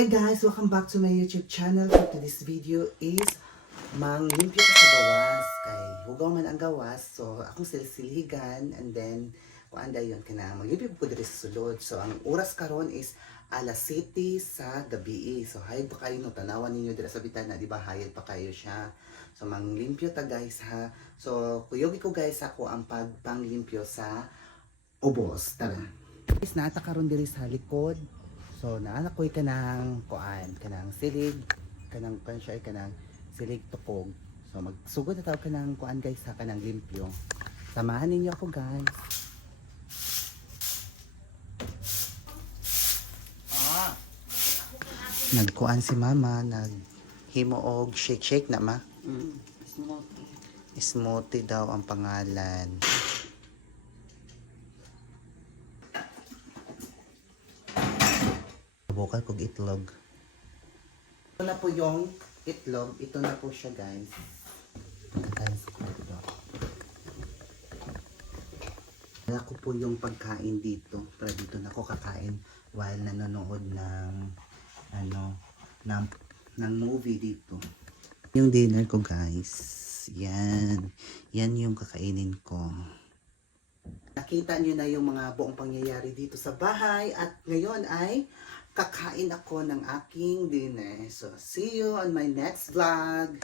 Hi guys! Welcome back to my YouTube channel. For today's video is manglimpyo ko sa gawas. Kay hugaw man ang gawas. So akong silisiligan and then kung anda yun ka na maglimpyo ko dito sa sulod. So ang oras karon is alas 7 sa gabi. So hayag pa kayo no, tanawan ninyo dito sa bitana, di ba? Hayag pa kayo siya. So manglimpyo ta guys ha. So kuyogi ko guys ako ang pagpanglimpyo sa ubos. Tara. Guys, nata karon diri sa likod. So naanak ko'y kanang kuan, kanang silig, kanang pansya ay kanang silig tukog. So magsugod na tawag kanang kuan guys sa kanang limpyo. Samahan ninyo ako guys. Nagkuan si mama, naghimo og shake na ma. Smoothie. Smoothie daw ang pangalan. Bukal kog itlog. Ito na po yung itlog. Ito na po siya guys. Pagkatalis ko ito. Wala ko po yung pagkain dito. Para dito na ako kakain while nanonood ng ng movie dito. Yung dinner ko guys. Yan. Yan yung kakainin ko. Nakita nyo na yung mga buong pangyayari dito sa bahay at ngayon ay kakain ako ng aking dinner. So, see you on my next vlog.